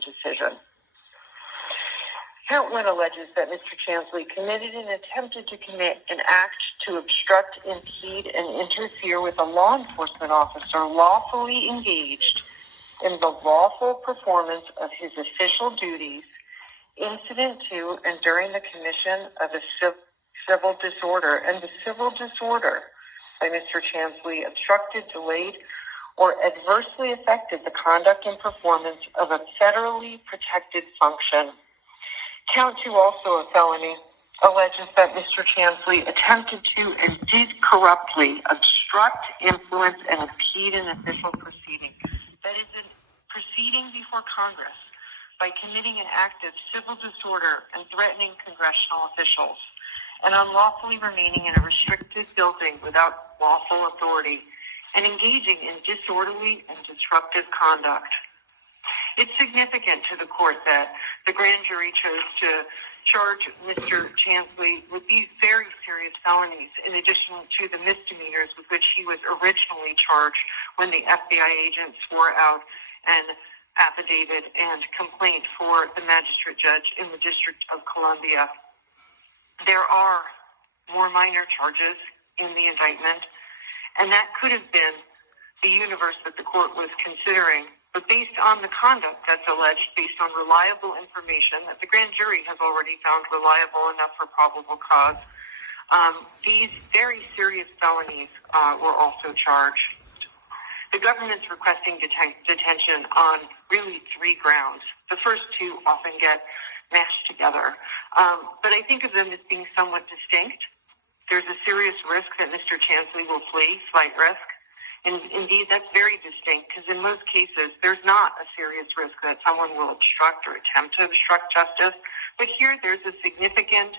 written decision. Count 1 alleges that Mr. Chansley committed and attempted to commit an act to obstruct, impede, and interfere with a law enforcement officer lawfully engaged in the lawful performance of his official duties, incident to and during the commission of a civil disorder, and the civil disorder by Mr. Chansley obstructed, delayed, or adversely affected the conduct and performance of a federally protected function. Count 2, also a felony, alleges that Mr. Chansley attempted to and did corruptly obstruct, influence, and impede an official proceeding, that is, a proceeding before Congress, by committing an act of civil disorder and threatening congressional officials, and unlawfully remaining in a restricted building without lawful authority, and engaging in disorderly and disruptive conduct. It's significant to the court that the grand jury chose to charge Mr. Chansley with these very serious felonies in addition to the misdemeanors with which he was originally charged when the FBI agents swore out an affidavit and complaint for the magistrate judge in the District of Columbia. There are more minor charges in the indictment, and that could have been the universe that the court was considering. But based on the conduct that's alleged, based on reliable information that the grand jury has already found reliable enough for probable cause, these very serious felonies were also charged. The government's requesting detention on really 3 grounds. The first 2 often get mashed together, but I think of them as being somewhat distinct. There's a serious risk that Mr. Chansley will flee, flight risk. And indeed, that's very distinct because in most cases, there's not a serious risk that someone will obstruct or attempt to obstruct justice. But here, there's a significant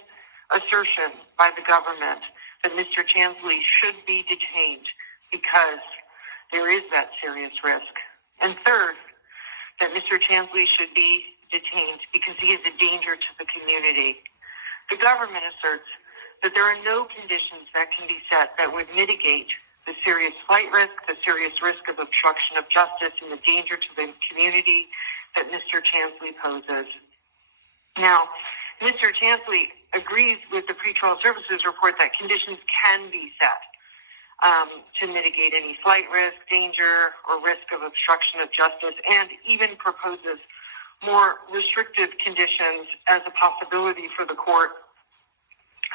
assertion by the government that Mr. Chansley should be detained because there is that serious risk. And third, that Mr. Chansley should be detained because he is a danger to the community. The government asserts that there are no conditions that can be set that would mitigate the serious flight risk, the serious risk of obstruction of justice, and the danger to the community that Mr. Chansley poses. Now, Mr. Chansley agrees with the pretrial services report that conditions can be set to mitigate any flight risk, danger, or risk of obstruction of justice, and even proposes more restrictive conditions as a possibility for the court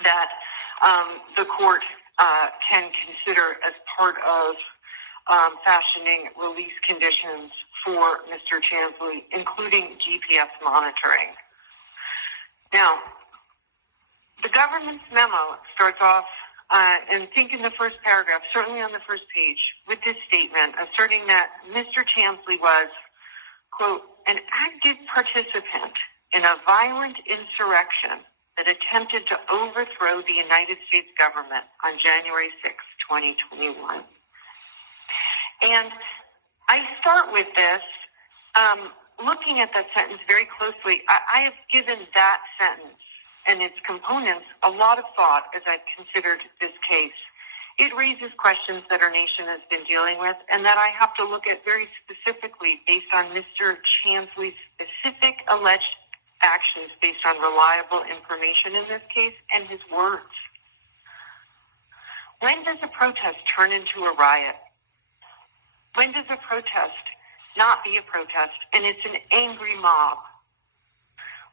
that the court can consider as part of fashioning release conditions for Mr. Chansley, including GPS monitoring. Now, the government's memo starts off, and think in the first paragraph, certainly on the first page, with this statement asserting that Mr. Chansley was, quote, an active participant in a violent insurrection that attempted to overthrow the United States government on January 6, 2021. And I start with this, looking at that sentence very closely. I have given that sentence and its components a lot of thought as I've considered this case. It raises questions that our nation has been dealing with and that I have to look at very specifically based on Mr. Chansley's specific alleged actions based on reliable information in this case and his words. When does a protest turn into a riot? When does a protest not be a protest and it's an angry mob?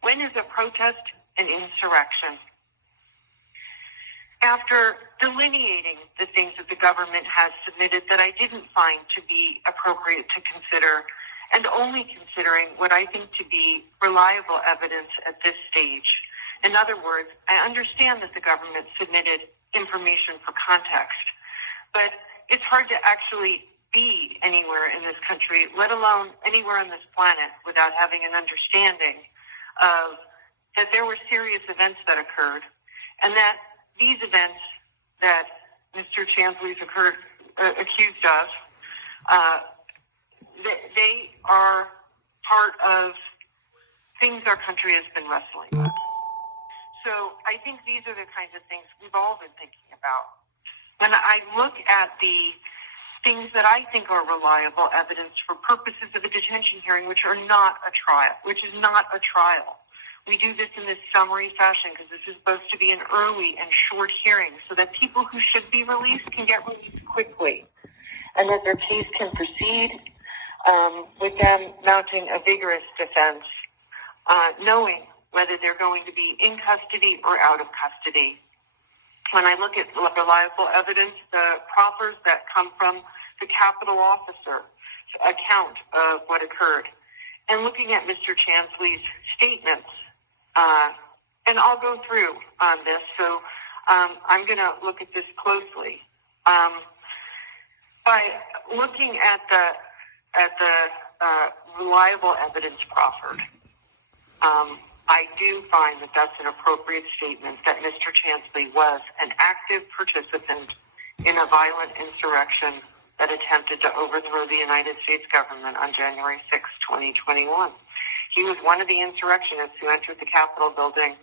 When is a protest an insurrection? After delineating the things that the government has submitted that I didn't find to be appropriate to consider, and only considering what I think to be reliable evidence at this stage. In other words, I understand that the government submitted information for context, but it's hard to actually be anywhere in this country, let alone anywhere on this planet, without having an understanding of that there were serious events that occurred, and that these events that Mr. Chansley's accused of, they are part of things our country has been wrestling with. So I think these are the kinds of things we've all been thinking about. When I look at the things that I think are reliable evidence for purposes of a detention hearing, which are not a trial, which is not a trial. We do this in this summary fashion because this is supposed to be an early and short hearing so that people who should be released can get released quickly and that their case can proceed with them mounting a vigorous defense, knowing whether they're going to be in custody or out of custody. When I look at reliable evidence, the proffers that come from the Capitol officer account of what occurred, and looking at Mr. Chansley's statements, and I'll go through on this, so I'm going to look at this closely. By looking at the reliable evidence proffered, I do find that that's an appropriate statement that Mr. Chansley was an active participant in a violent insurrection that attempted to overthrow the United States government on January 6, 2021. He was one of the insurrectionists who entered the Capitol building,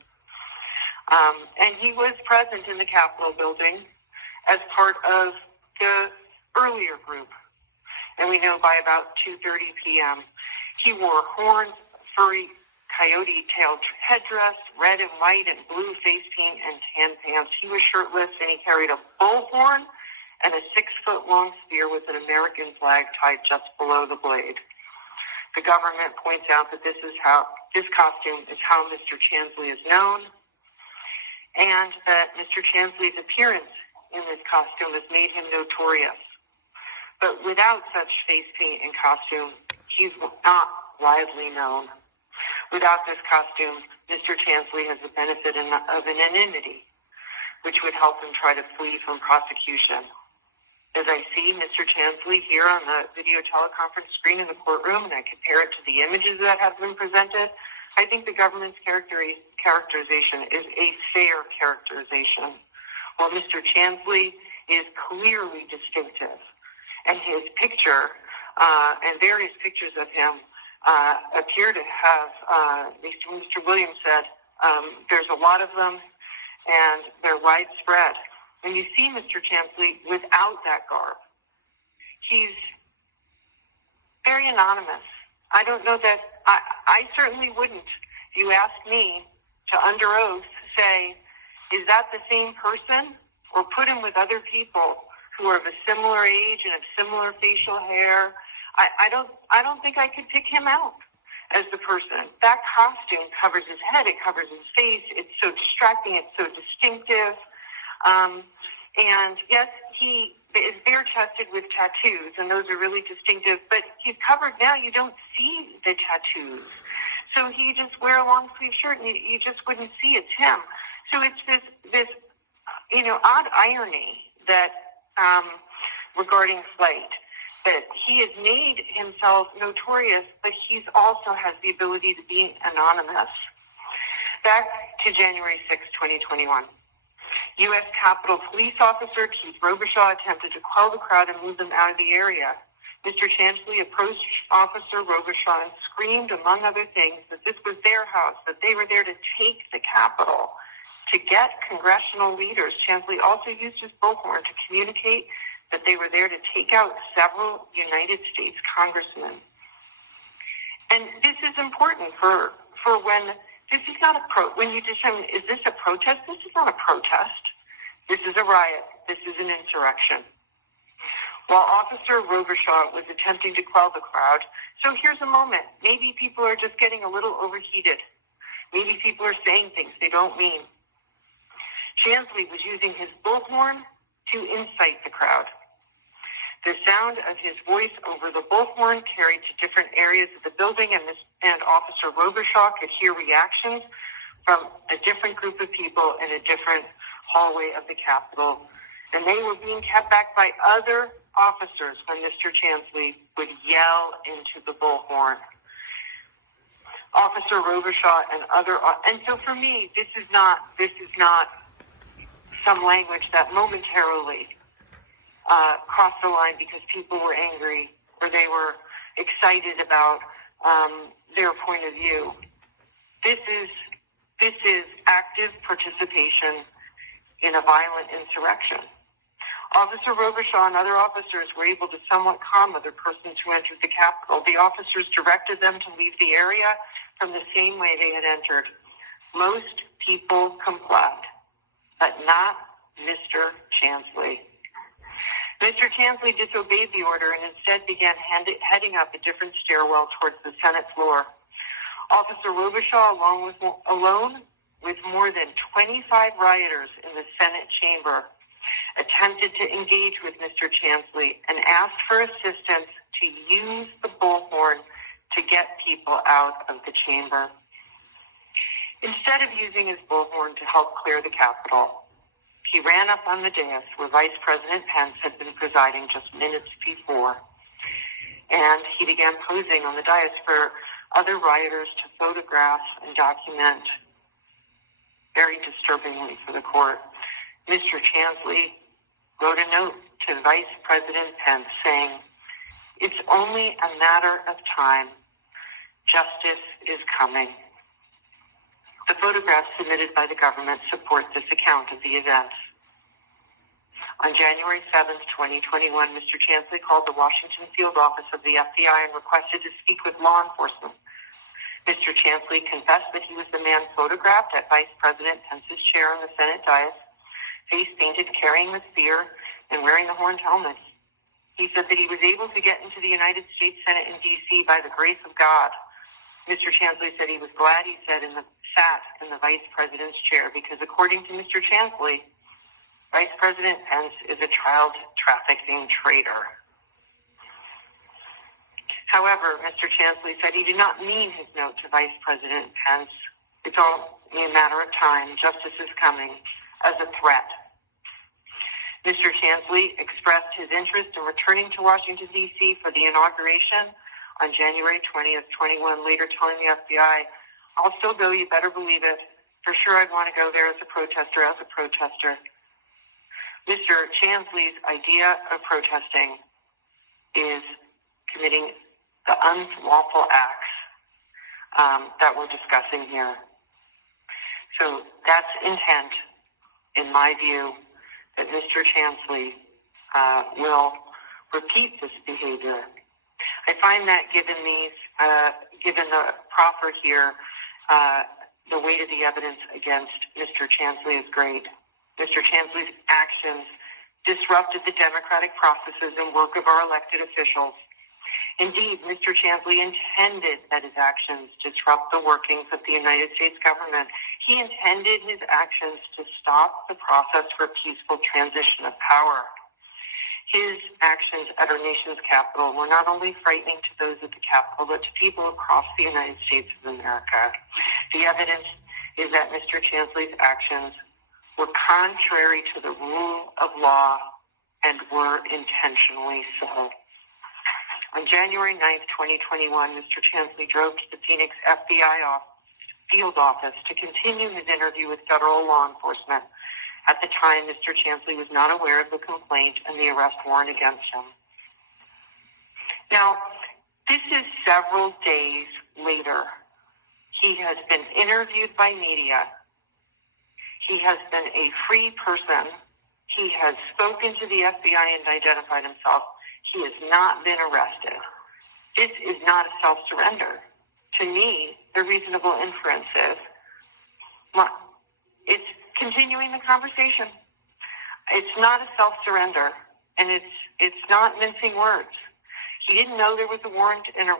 and he was present in the Capitol building as part of the earlier group. And we know by about 2:30 p.m., he wore horns, furry coyote-tailed headdress, red and white and blue face paint, and tan pants. He was shirtless, and he carried a bullhorn and a 6-foot-long spear with an American flag tied just below the blade. The government points out that this costume is how Mr. Chansley is known, and that Mr. Chansley's appearance in this costume has made him notorious. But without such face paint and costume, he's not widely known. Without this costume, Mr. Chansley has the benefit of anonymity, which would help him try to flee from prosecution. As I see Mr. Chansley here on the video teleconference screen in the courtroom, and I compare it to the images that have been presented, I think the government's characterization is a fair characterization. While Mr. Chansley is clearly distinctive, and his picture and various pictures of him appear to have, Mr. Williams said, there's a lot of them, and they're widespread. When you see Mr. Chansley without that garb, he's very anonymous. I don't know that, I certainly wouldn't, if you asked me to under oath say, is that the same person? Or put him with other people who are of a similar age and of similar facial hair. I don't think I could pick him out as the person. That costume covers his head, it covers his face, it's so distracting, it's so distinctive. And yes, he is bare-chested with tattoos, and those are really distinctive, but he's covered now, you don't see the tattoos. So he just wear a long-sleeve shirt, and you just wouldn't see it's him. So it's this odd irony that regarding flight, that he has made himself notorious, but he also has the ability to be anonymous. Back to January 6, 2021. U.S. Capitol Police Officer Keith Robichaud attempted to quell the crowd and move them out of the area. Mr. Chansley approached Officer Robichaud and screamed, among other things, that this was their house, that they were there to take the Capitol, to get congressional leaders. Chansley also used his bullhorn to communicate that they were there to take out several United States congressmen. And this is important for when this is not when you determine, is this a protest? This is not a protest. This is a riot. This is an insurrection. While Officer Robichaud was attempting to quell the crowd, so here's a moment. Maybe people are just getting a little overheated. Maybe people are saying things they don't mean. Chansley was using his bullhorn to incite the crowd. The sound of his voice over the bullhorn carried to different areas of the building, and Officer Robichaud could hear reactions from a different group of people in a different hallway of the Capitol. And they were being kept back by other officers when Mr. Chansley would yell into the bullhorn. Officer Robichaud and so for me, this is not some language that momentarily crossed the line because people were angry or they were excited about their point of view. This is active participation in a violent insurrection. Officer Robichaud and other officers were able to somewhat calm other persons who entered the Capitol. The officers directed them to leave the area from the same way they had entered. Most people complied, but not Mr. Chansley. Mr. Chansley disobeyed the order and instead began heading up a different stairwell towards the Senate floor. Officer Robichaud, alone with more than 25 rioters in the Senate chamber, attempted to engage with Mr. Chansley and asked for assistance to use the bullhorn to get people out of the chamber. Instead of using his bullhorn to help clear the Capitol, he ran up on the dais where Vice President Pence had been presiding just minutes before, and he began posing on the dais for other rioters to photograph and document, very disturbingly for the court. Mr. Chansley wrote a note to Vice President Pence saying, "It's only a matter of time. Justice is coming." The photographs submitted by the government support this account of the events. On January 7th, 2021, Mr. Chansley called the Washington field office of the FBI and requested to speak with law enforcement. Mr. Chansley confessed that he was the man photographed at Vice President Pence's chair on the Senate dais, face painted, carrying the spear, and wearing the horned helmet. He said that he was able to get into the United States Senate in D.C. by the grace of God. Mr. Chansley said he was glad he sat in the Vice President's chair because, according to Mr. Chansley, Vice President Pence is a child trafficking traitor. However, Mr. Chansley said he did not mean his note to Vice President Pence, "It's only a matter of time, justice is coming," as a threat. Mr. Chansley expressed his interest in returning to Washington, D.C. for the inauguration on January 20th, 21, later telling the FBI, "I'll still go, you better believe it. For sure I'd want to go there as a protester. Mr. Chansley's idea of protesting is committing the unlawful acts that we're discussing here. So that's intent, in my view, that Mr. Chansley will repeat this behavior. I find that given the proffer here, the weight of the evidence against Mr. Chansley is great. Mr. Chansley's actions disrupted the democratic processes and work of our elected officials. Indeed, Mr. Chansley intended that his actions disrupt the workings of the United States government. He intended his actions to stop the process for peaceful transition of power. His actions at our nation's capital were not only frightening to those at the Capitol, but to people across the United States of America. The evidence is that Mr. Chansley's actions were contrary to the rule of law and were intentionally so. On January 9th, 2021, Mr. Chansley drove to the Phoenix FBI field office to continue his interview with federal law enforcement. At the time, Mr. Chansley was not aware of the complaint and the arrest warrant against him. Now, this is several days later. He has been interviewed by media. He has been a free person. He has spoken to the FBI and identified himself. He has not been arrested. This is not a self-surrender. To me, the reasonable inference is it's continuing the conversation. It's not a self-surrender, and it's not mincing words. He didn't know there was a warrant and a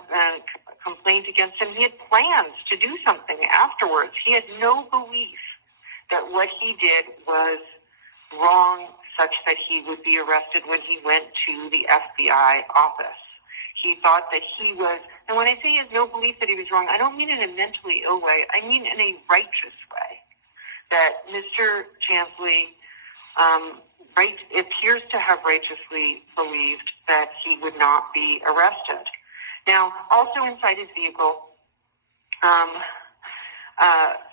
complaint against him. He had plans to do something afterwards. He had no belief that what he did was wrong, such that he would be arrested when he went to the FBI office. He thought that he was, and when I say he has no belief that he was wrong, I don't mean in a mentally ill way. I mean in a righteous way. That Mr. Chansley appears to have righteously believed that he would not be arrested. Now, also inside his vehicle,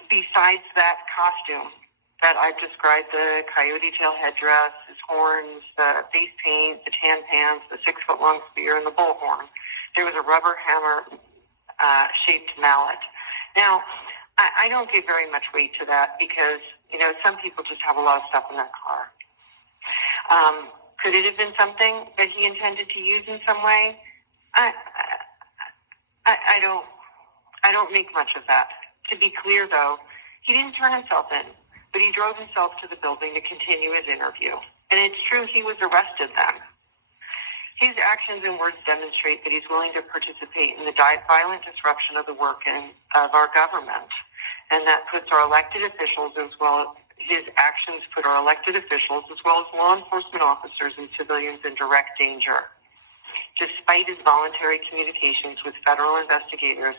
besides that costume that I've described, the coyote tail headdress, his horns, the face paint, the tan pants, the 6-foot-long spear, and the bullhorn, there was a rubber hammer-shaped mallet. Now, I don't give very much weight to that because, some people just have a lot of stuff in that car. Could it have been something that he intended to use in some way? I don't make much of that. To be clear, though, he didn't turn himself in, but he drove himself to the building to continue his interview. And it's true he was arrested then. His actions and words demonstrate that he's willing to participate in the violent disruption of the work of our government. And that puts our elected officials as well, his actions put our elected officials as well as law enforcement officers and civilians in direct danger. Despite his voluntary communications with federal investigators,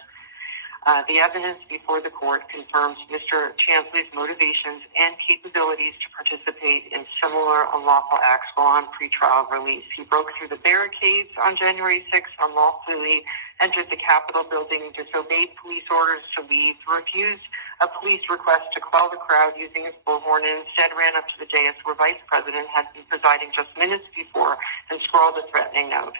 the evidence before the court confirms Mr. Chansley's motivations and capabilities to participate in similar unlawful acts while on pretrial release. He broke through the barricades on January 6th, unlawfully entered the Capitol building, disobeyed police orders to leave, refused a police request to quell the crowd using his bullhorn, and instead ran up to the dais where Vice President had been presiding just minutes before and scrawled a threatening note.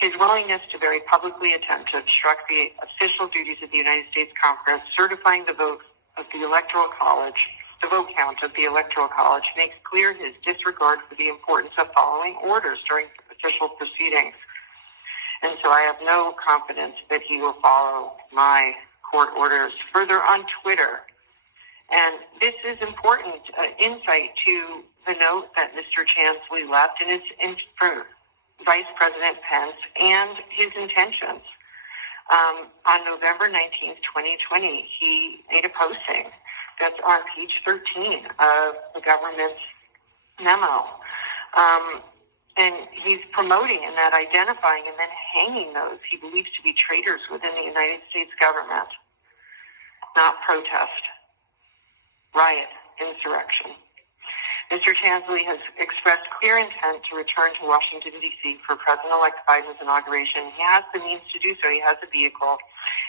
His willingness to very publicly attempt to obstruct the official duties of the United States Congress, certifying the vote of the Electoral College, the vote count of the Electoral College, makes clear his disregard for the importance of following orders during official proceedings. And so I have no confidence that he will follow my court orders. Further, on Twitter, and this is important insight to the note that Mr. Chansley left in his for Vice President Pence and his intentions. On November 19th, 2020, he made a posting that's on page 13 of the government's memo. And he's promoting and that identifying and then hanging those he believes to be traitors within the United States government. Not protest, riot, insurrection. Mr. Chansley has expressed clear intent to return to Washington, D.C. for President-elect Biden's inauguration. He has the means to do so. He has a vehicle.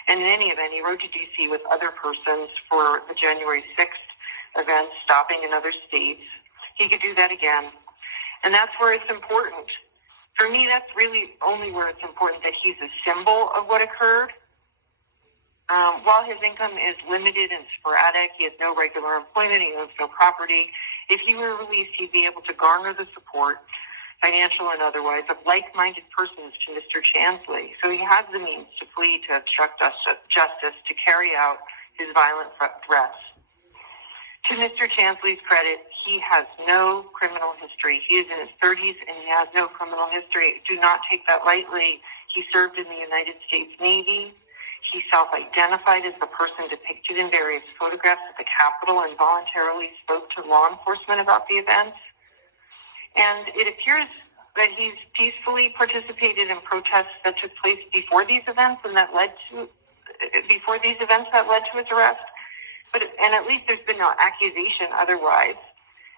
And in any event, he rode to D.C. with other persons for the January 6th event, stopping in other states. He could do that again. And that's where it's important. For me, that's really only where it's important that he's a symbol of what occurred. While his income is limited and sporadic, he has no regular employment, he owns no property. If he were released, he'd be able to garner the support, financial and otherwise, of like-minded persons to Mr. Chansley. So he has the means to plead to obstruct justice, to carry out his violent threats. To Mr. Chansley's credit, he has no criminal history. He is in his 30s and he has no criminal history. Do not take that lightly. He served in the United States Navy. He self-identified as the person depicted in various photographs at the Capitol and voluntarily spoke to law enforcement about the events. And it appears that he's peacefully participated in protests that took place before these events and that led to his arrest. And at least there's been no accusation otherwise.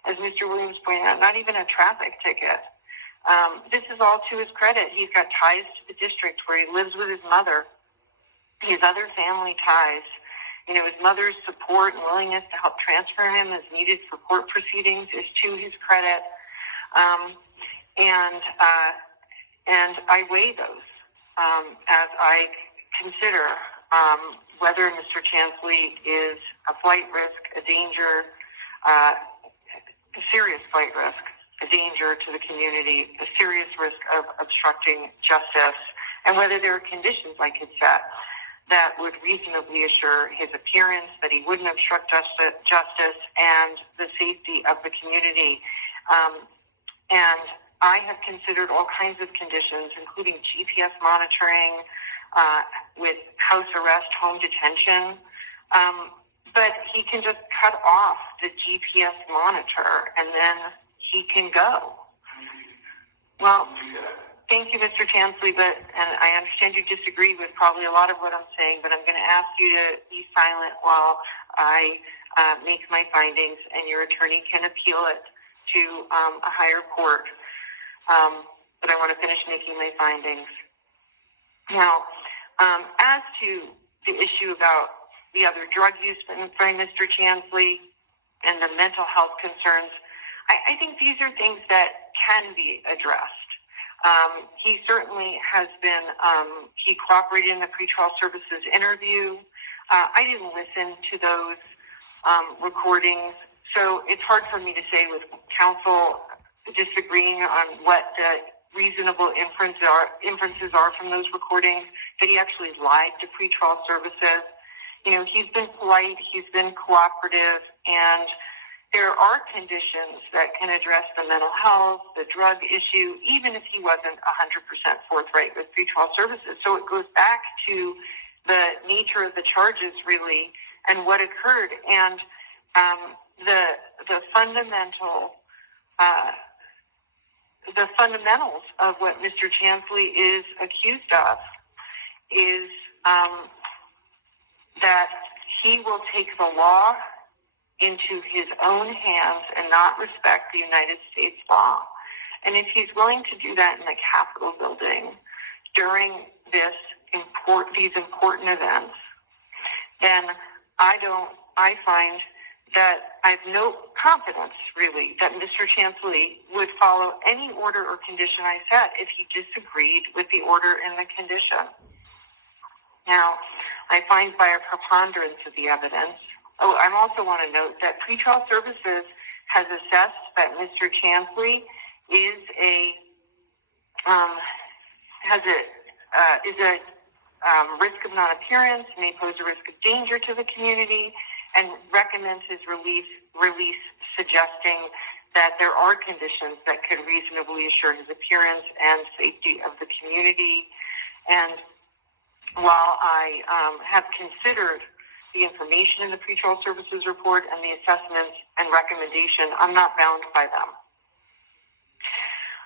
As Mr. Williams pointed out, not even a traffic ticket. This is all to his credit. He's got ties to the district where he lives with his mother. His other family ties, his mother's support and willingness to help transfer him as needed for court proceedings is to his credit. And I weigh those as I consider whether Mr. Chansley is a flight risk, a danger, a serious flight risk, a danger to the community, a serious risk of obstructing justice, and whether there are conditions I could set that would reasonably assure his appearance, that he wouldn't obstruct justice and the safety of the community. And I have considered all kinds of conditions, including GPS monitoring, with house arrest, home detention. But he can just cut off the GPS monitor and then he can go. Well, thank you, Mr. Chansley, and I understand you disagree with probably a lot of what I'm saying, but I'm going to ask you to be silent while I make my findings, and your attorney can appeal it to a higher court. But I want to finish making my findings. Now, as to the issue about the other drug use by Mr. Chansley and the mental health concerns, I think these are things that can be addressed. He certainly has been, he cooperated in the pretrial services interview. I didn't listen to those recordings, so it's hard for me to say with counsel disagreeing on what the reasonable inferences are from those recordings, that he actually lied to pretrial services. He's been polite, he's been cooperative, and there are conditions that can address the mental health, the drug issue, even if he wasn't 100% forthright with pretrial services. So it goes back to the nature of the charges, really, and what occurred. And the fundamentals of what Mr. Chansley is accused of is that he will take the law into his own hands and not respect the United States law. And if he's willing to do that in the Capitol building during these important events, then I find that I have no confidence, really, that Mr. Chansley would follow any order or condition I set if he disagreed with the order and the condition. Now, I find by a preponderance of the evidence. I also want to note that pretrial services has assessed that Mr. Chansley is a risk of non-appearance, may pose a risk of danger to the community, and recommends his release, suggesting that there are conditions that could reasonably assure his appearance and safety of the community. And while I have considered the information in the pretrial services report and the assessments and recommendation, I'm not bound by them.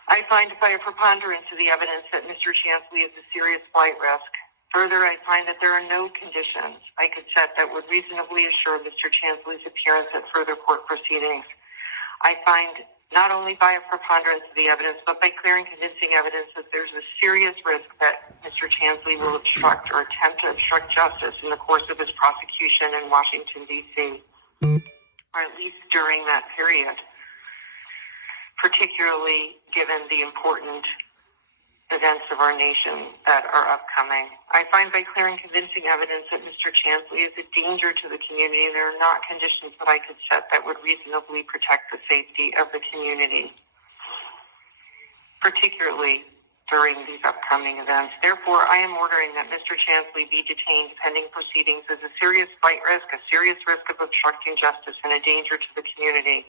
I find by a preponderance of the evidence that Mr. Chansley is a serious flight risk. Further, I find that there are no conditions I could set that would reasonably assure Mr. Chansley's appearance at further court proceedings. I find not only by a preponderance of the evidence, but by clear and convincing evidence that there's a serious risk that Mr. Chansley will obstruct or attempt to obstruct justice in the course of his prosecution in Washington, D.C., or at least during that period, particularly given the important events of our nation that are upcoming. I find by clear and convincing evidence that Mr. Chansley is a danger to the community, and there are not conditions that I could set that would reasonably protect the safety of the community, particularly during these upcoming events. Therefore, I am ordering that Mr. Chansley be detained pending proceedings as a serious flight risk, a serious risk of obstructing justice, and a danger to the community.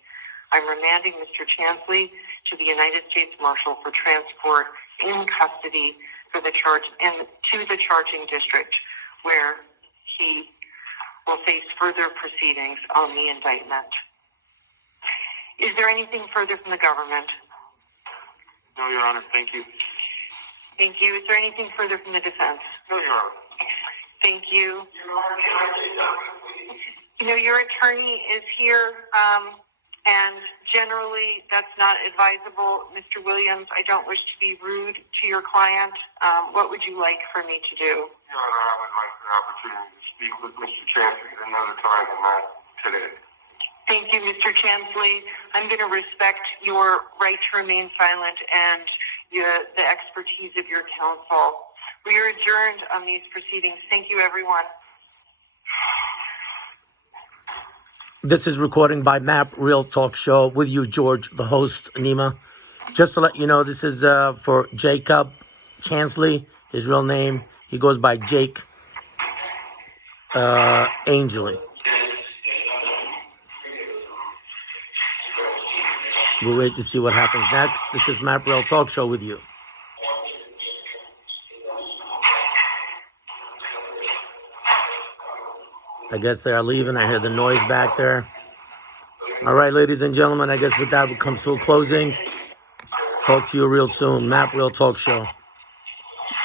I'm remanding Mr. Chansley to the United States Marshal for transport in custody for the charge and to the charging district, where he will face further proceedings on the indictment. Is there anything further from the government? No, Your Honor. Thank you. Thank you. Is there anything further from the defense? No, Your Honor. Thank you. Your Honor, can I say something? Your attorney is here, and generally that's not advisable. Mr. Williams, I don't wish to be rude to your client. What would you like for me to do? Your Honor, I would like the opportunity to speak with Mr. Chansley at another time and not today. Thank you, Mr. Chansley. I'm going to respect your right to remain silent and the expertise of your counsel. We are adjourned on these proceedings. Thank you, everyone. This is recording by MAAP Real Talk Show with you, George, the host, Nemeh. Just to let you know, this is for Jacob Chansley, his real name. He goes by Jake Anglin. We'll wait to see what happens next. This is MAAP Real Talk Show with you. I guess they are leaving. I hear the noise back there. All right, ladies and gentlemen, I guess with that, it comes to a closing. Talk to you real soon. MAAP Real Talk Show.